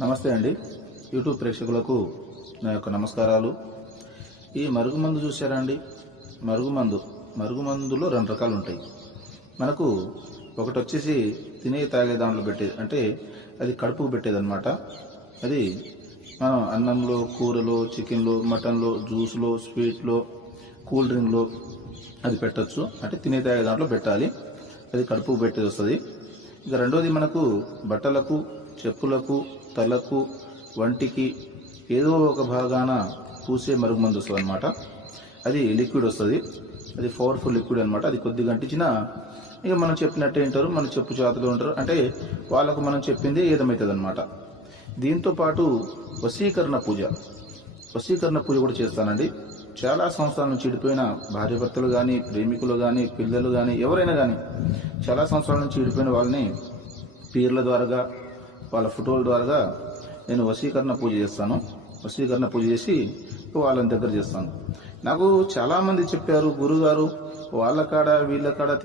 నమస్తే అండి. యూట్యూబ్ ప్రేక్షకులకు నా యొక్క నమస్కారాలు. ఈ మరుగుమందు చూసారా అండి? మరుగుమందులో రెండు రకాలు ఉంటాయి. మనకు ఒకటి వచ్చేసి తినే తాగే దాంట్లో పెట్టేది, అంటే అది కడుపుకు పెట్టేది అనమాట. అది మనం అన్నంలో, కూరలో, చికెన్లో, మటన్లో, జ్యూస్లో, స్వీట్లో, కూల్ డ్రింక్లో అది పెట్టచ్చు. అంటే తినే తాగే దాంట్లో పెట్టాలి. అది కడుపుకు పెట్టేది వస్తుంది. ఇక రెండోది మనకు బట్టలకు, చెప్పులకు, తలకు, వంటికి ఏదో ఒక భాగాన పూసే మరుగుమందు వస్తుంది అనమాట. అది లిక్విడ్ వస్తుంది. అది పవర్ఫుల్ లిక్విడ్ అనమాట. అది కొద్దిగా అంటించినా ఇక మనం చెప్పినట్టే వింటారు, మన చెప్పు చేతులు ఉంటారు. అంటే వాళ్ళకు మనం చెప్పింది ఏదమవుతుంది అనమాట. దీంతో పాటు వశీకరణ పూజ కూడా చేస్తానండి. చాలా సంవత్సరాల నుంచి చెడిపోయిన భార్యాభర్తలు కానీ, ప్రేమికులు కానీ, పిల్లలు కానీ, ఎవరైనా కానీ చాలా సంవత్సరాల నుంచి చెడిపోయిన వాళ్ళని పీర్ల ద్వారా, వాళ్ళ ఫోటోల ద్వారా నేను వశీకరణ పూజ చేస్తాను. వశీకరణ పూజ చేసి వాళ్ళని దగ్గర చేస్తాను. నాకు చాలామంది చెప్పారు, గురుగారు వాళ్ళ కాడ వీళ్ళ కాడ